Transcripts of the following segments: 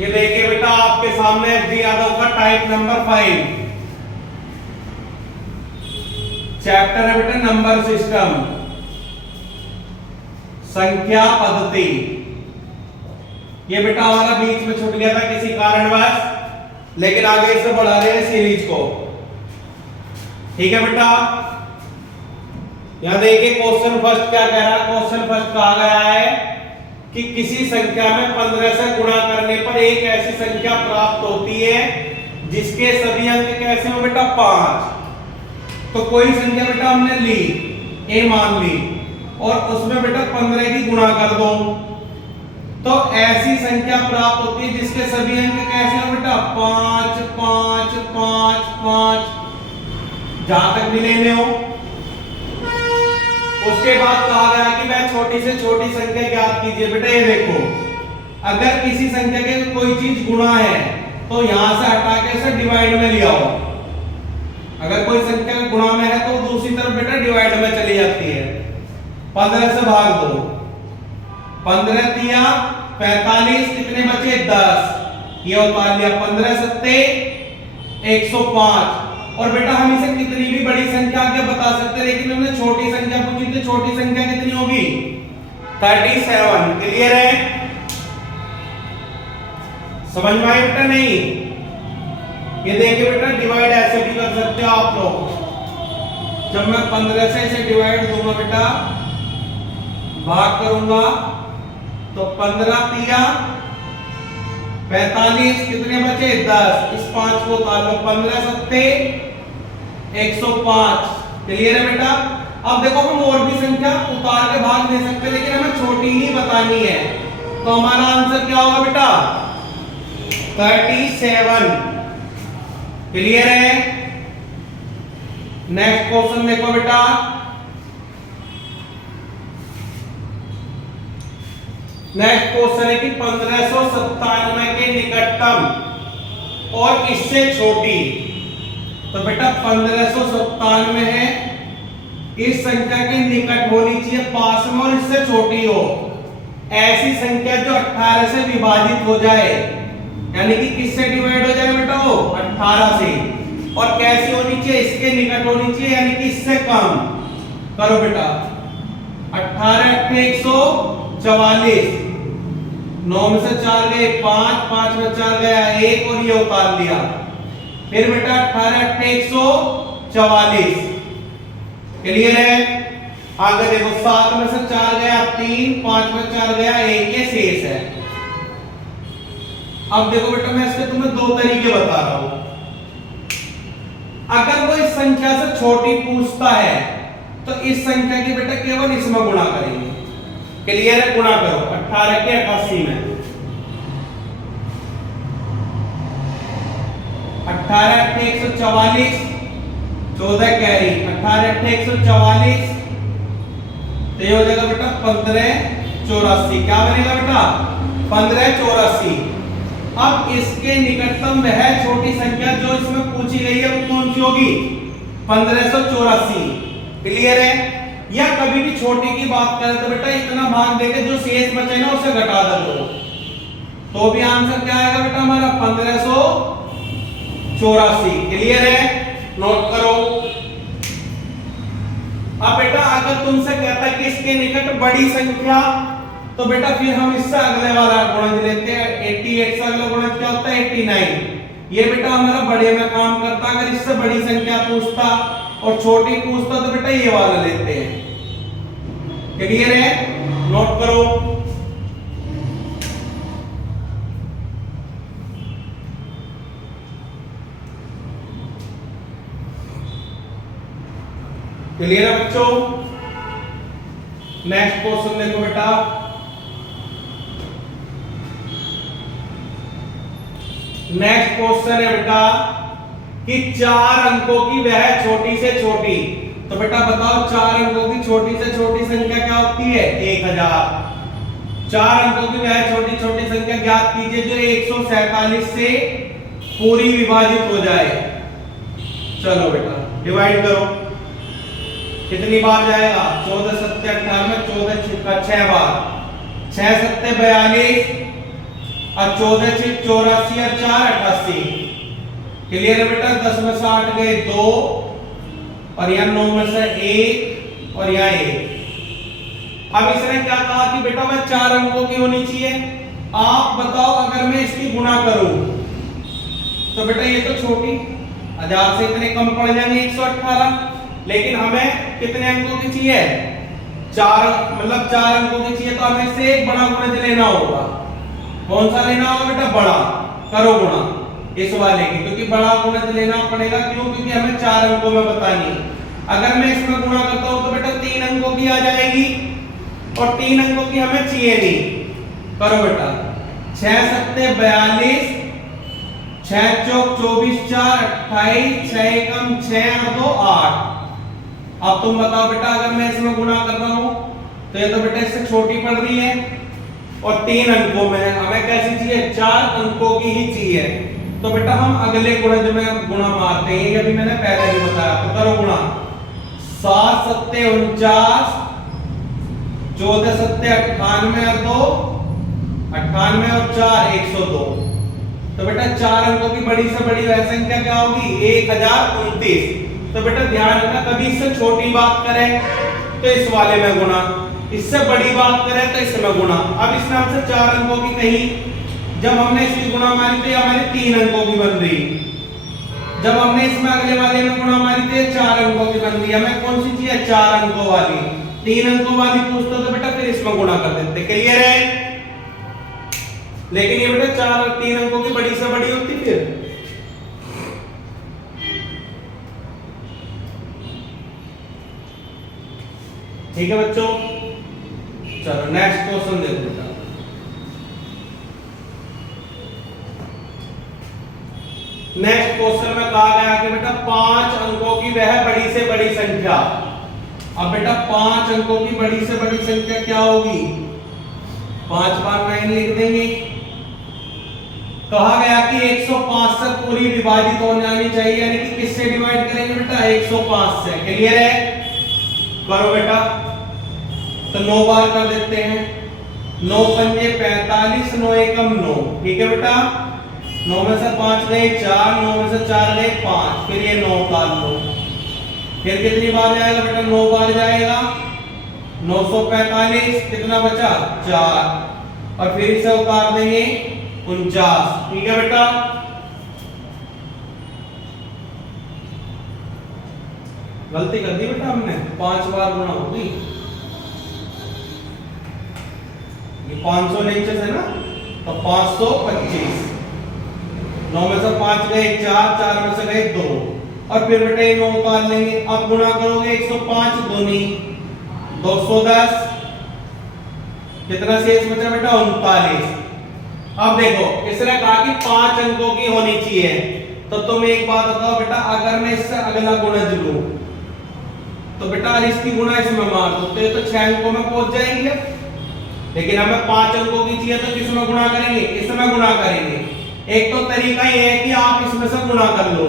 ये देखिए बेटा आपके सामने एस.डी. यादव का टाइप नंबर 5 चैप्टर है बेटा नंबर सिस्टम, संख्या पद्धति। ये बेटा हमारा बीच में छूट गया था किसी कारणवश, लेकिन आगे से बढ़ा रहे हैं सीरीज को। ठीक है बेटा, यहां देखिए क्वेश्चन फर्स्ट क्या कह रहा है। क्वेश्चन फर्स्ट कहा गया है कि किसी संख्या में 15 से गुणा करने पर एक ऐसी संख्या प्राप्त होती है जिसके सभी अंक कैसे हो बेटा 5। तो कोई संख्या बेटा हमने ली, ए मान ली, और उसमें बेटा 15 की गुणा कर दो, तो ऐसी संख्या प्राप्त होती है जिसके सभी अंक कैसे हो बेटा 5 5 5 5, जहां तक भी लेने हो। उसके बाद कहा गया कि वह छोटी से छोटी संख्या ज्ञात कीजिए। बेटा ये देखो, अगर किसी संख्या के कोई चीज गुणा है तो यहां से हटा के इसे डिवाइड में ले आओ। अगर कोई संख्या गुणा में है तो दूसरी तरफ बेटा डिवाइड में चली जाती है। 15 से भाग दो, 15 तिया 45, कितने बचे 10, ये उतार लिया। 15 सत्ते 105। और बेटा हम इसे कितनी भी बड़ी संख्या आगे बता सकते हैं, लेकिन हमने छोटी संख्या पूछी थी। छोटी संख्या कितनी होगी 37। क्लियर है, समझ में आई बेटा? नहीं, ये देखिए बेटा डिवाइड ऐसे भी कर सकते हो आप लोग। जब मैं 15 से इसे डिवाइड दूंगा बेटा, भाग करूंगा, तो 15 तिया 45, कितने बचे 10, इस 5 को उतार लो। 15 सत्ते 105। क्लियर है बेटा? अब देखो हम और भी संख्या उतार के भाग दे सकते हैं, लेकिन हमें छोटी ही बतानी है। तो हमारा आंसर क्या होगा बेटा 37। क्लियर है? नेक्स्ट क्वेश्चन देखो बेटा, नेक्स्ट क्वेश्चन है कि 1597 के निकटतम और इससे छोटी। तो बेटा 1597 है, इस संख्या के निकट होनी चाहिए, पास में, और इससे छोटी हो। ऐसी संख्या जो 18 से विभाजित हो जाए, यानी कि किससे डिवाइड हो जाएगा बेटा वो 18 से, और कैसी होनी चाहिए, इसके निकट होनी चाहिए, यानी कि इससे कम। करो बेटा, 18 8 144, 9 में से 4 गए 5, 5 में 4 गया 1, और ये उतार लिया। फिर बेटा 18 8 144। क्लियर है? आगे देखो, 7 में से 4 गया 3, 5 में 4 गया 1, ये शेष है। अब देखो बेटा, मैं इसके तुम्हें दो तरीके बता रहा हूं। अगर कोई संख्या से छोटी पूछता है तो इस संख्या की बेटा केवल इसमें गुणा करेंगे। क्लियर है? गुणा करो 18 के 88 में, 18 8 144, 14 कैरी, 18 8 144, तो ये हो जाएगा बेटा 1584। क्या बनेगा बेटा 1584। अब इसके निकटतम वह छोटी संख्या जो इसमें पूछी गई है वो कौन सी होगी 1584। क्लियर है? या कभी भी छोटी की बात करें तो बेटा इतना भाग देके जो शेष बचे ना उसे घटा दो, तो भी आंसर क्या आएगा बेटा हमारा 1584। क्लियर है? नोट करो। अब बेटा अगर तुमसे कहता है कि इसके निकट बड़ी संख्या, तो बेटा फिर हम इससे अगले वाला गुणज लेते हैं। 88 से अगला गुणज क्या होता है 89। ये बेटा हमारा बड़े में काम करता। अगर इससे बड़ी संख्या पूछता और छोटी पूछता तो बेटा ये वाला लेते हैं। क्लियर है? नोट करो। क्लियर है बच्चों? नेक्स्ट क्वेश्चन देखो बेटा, नेक्स्ट क्वेश्चन है बेटा कि 4 अंकों की वह छोटी से छोटी। तो बेटा बताओ 4 अंकों की छोटी से छोटी संख्या क्या होती है 1000। 4 अंकों की वह छोटी छोटी संख्या ज्ञात कीजिए जो 147 से पूरी विभाजित हो जाए। चलो बेटा डिवाइड करो, कितनी बार जाएगा 14 7 98, 14 6 बार, 6 7 42, और 14 से 84 और 4 88। क्लियर है बेटा? 10 में से 8 गए 2 और यहाँ 9 में से 1 और यहाँ 1। अब इसने क्या कहा कि बेटा मैं 4 अंकों की होनी चाहिए। आप बताओ अगर मैं इसकी गुणा करूं तो बेटा ये तो छोटी 1000 से इतने कम पड़ जाएंगे 118, लेकिन हमें कितने अंकों की चाहिए? 4, मतलब 4 अंकों की चाहिए, तो हमें इससे एक बड़ा गुणज लेना होगा। कौन सा लेना होगा बेटा? बड़ा। करो गुणा इस वाले की, क्योंकि बड़ा गुणज लेना पड़ेगा। क्यों? क्योंकि हमें 4 अंकों में बतानी। अगर मैं इसमें गुणा करता हूं तो बेटा 3 अंकों की आ जाएगी और 3 अंकों की हमें चाहिए नहीं। करो बेटा 6 सत्ते 42, 6 चौक 24, 4 28, 6 एकम 6 और 2 8। अब तुम बताओ बेटा अगर मैं इसमें गुणा कर रहा हूं तो ये तो बेटा इससे छोटी पड़ रही है और 3 अंकों में है। हमें कैसी चाहिए? 4 अंकों की ही चाहिए। तो बेटा हम अगले गुणज में गुणा मारते हैं, ये भी मैंने पहले भी बताया। तो करो गुणा 7 सत्ते 49, 14 सत्ते 98 और 2 98 और 4 102। तो बेटा 4 अंकों की बड़ी से बड़ी वह संख्या क्या होगी? 1029। तो बेटा ध्यान रखना, कभी इससे छोटी बात करें तो इस वाले में गुणा, इससे बड़ी बात करें तो इसमें गुणा। अब इसने हमसे 4 अंकों की कही, जब हमने इसकी गुणा मारी तो हमारी 3 अंकों की बन रही। जब हमने इसमें अगले वाले में गुणा मारी तो 4 अंकों की बन रही। हमें कौन सी चाहिए? 4 अंकों वाली। 3 अंकों वाली पूछते तो बेटा फिर इसमें गुणा कर देते। क्लियर है? लेकिन ये बेटा 4 और 3 अंकों की बड़ी से बड़ी होती फिर। ठीक है बच्चों, चलो नेक्स्ट क्वेश्चन देखो बेटा। नेक्स्ट क्वेश्चन में कहा गया कि बेटा 5 अंकों की वह बड़ी से बड़ी संख्या। अब बेटा 5 अंकों की बड़ी से बड़ी संख्या क्या होगी? 5 बार 9 लिख देंगे। कहा गया कि 105 से पूरी विभाजित हो जानी चाहिए, यानी कि किससे डिवाइड करेंगे बेटा? 105 से। क्लियर है? करो बेटा, तो 9 बार कर देते हैं। 9 पंजे 45, 9 एकम 9। ठीक है बेटा? 9 में से 5 गए 4, 9 में से 4 गए 5, फिर ये 9 उतार लो। फिर कितनी बार जाएगा बेटा? 9 बार जाएगा। 945, कितना बचा? 4, और फिर इसे उतार देंगे 49। ठीक है बेटा? गलती कर दी बेटा हमने, 5 बार गुणा होगी। ये 500 नीचे से ना, तो 525। 9 में से 5 गए 4, 4 में से गए 2, और फिर बेटा ये 9 उतार लेंगे। अब गुणा करोगे 105 दूनी 210, कितना शेष बचा बेटा? 39। अब देखो इसने कहा कि 5 अंकों की होनी चाहिए, तो तुम एक बात बताओ बेटा, अगर मैं इससे अगला गुणज लूं तो बेटा इसकी गुणा इसमें मार दो तो ये तो 6 अंकों में पहुंच जाएंगे। लेकिन हमें 5 अंकों की चाहिए तो किसमें गुणा करेंगे? इसमें गुणा करेंगे। एक तो तरीका ये है कि आप इसमें से गुणा कर लो,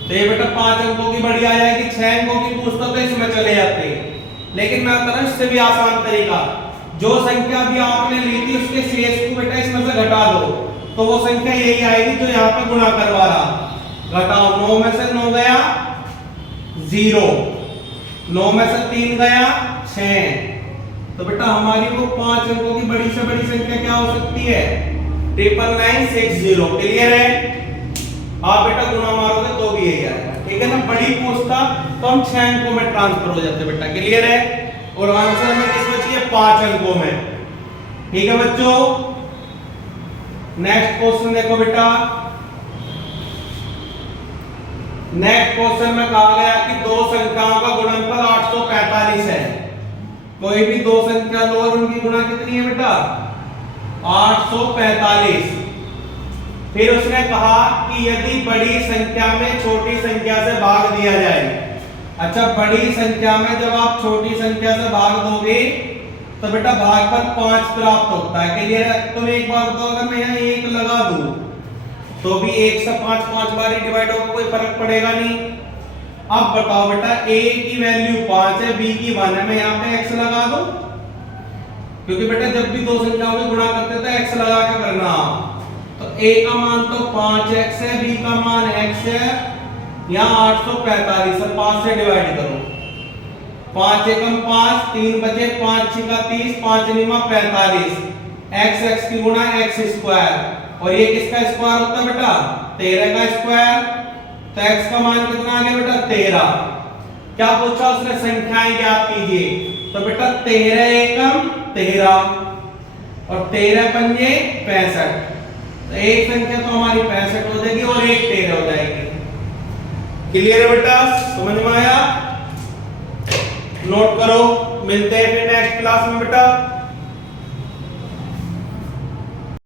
तो ये बेटा 5 अंकों की बड़ी आ जाएगी। 6 अंकों की पूछता तो इसमें चले जाते हैं। लेकिन मैं बता रहा हूं इससे भी आसान तरीका, जो संख्या भी आपने ली थी उसके शेष को बेटा इसमें से घटा दो, तो वो संख्या यही आएगी जो यहाँ पे गुणा करवा रहा। घटाओ, 9 में से 9 गया 0, 9 में से 3 गया 6, तो बेटा हमारी वो 5 अंकों की बड़ी से बड़ी संख्या क्या हो सकती है? 99960। क्लियर है? आप बेटा गुणा मारोगे तो भी यही आएगा। ठीक है ना? बड़ी पूछता तो हम 6 अंकों में ट्रांसफर हो जाते बेटा। क्लियर है? और आंसर में किस बची है? 5 अंकों में। ठीक है बच्चों, नेक्स्ट क्वेश्चन देखो बेटा। नेक्स्ट क्वेश्चन में कहा गया कि दो संख्याओं का गुणनफल 845 है। कोई भी दो संख्या लो और उनकी गुणा कितनी है बेटा? 845। फिर उसने कहा कि यदि बड़ी संख्या में छोटी संख्या से भाग दिया जाए। अच्छा, बड़ी संख्या में जब आप छोटी संख्या से भाग दोगे तो बेटा भागफल 5 प्राप्त होता है। क्लियर है? तुम एक बार बताओ, अगर मैं यहाँ 1 लगा दूं तो भी 1 से 5 बार ही डिवाइड होगा, कोई फर्क पड़ेगा नहीं। अब बताओ बेटा, a की वैल्यू 5 है, b की 1 है, मैं यहाँ पे x लगा दूं क्योंकि बेटा जब भी दो संख्याओं में गुणा करते थे x लगा के करना। तो a का मान तो 5x है, b का मान x है, यहाँ 845 है, 5 से डिवाइड करो। 5 एकम 5, 3 बचे, 5 छिका 30, 5 निमा 45, x की गुणा x स्क्वायर, और ये किसका स्क्वायर होता है बेटा? 13 का स्क्वायर। तो x का मान कितना आ गया बेटा? 13। क्या पूछा उसने? संख्याएं ज्ञात कीजिए। तो बेटा 13 एकम 13 और 13 पंजे 65। तो एक संख्या तो हमारी 65 हो जाएगी और एक 13 हो जाएगी। क्लियर है बेटा? समझ में आया? नोट करो। मिलते हैं फिर नेक्स्ट क्लास में बेटा।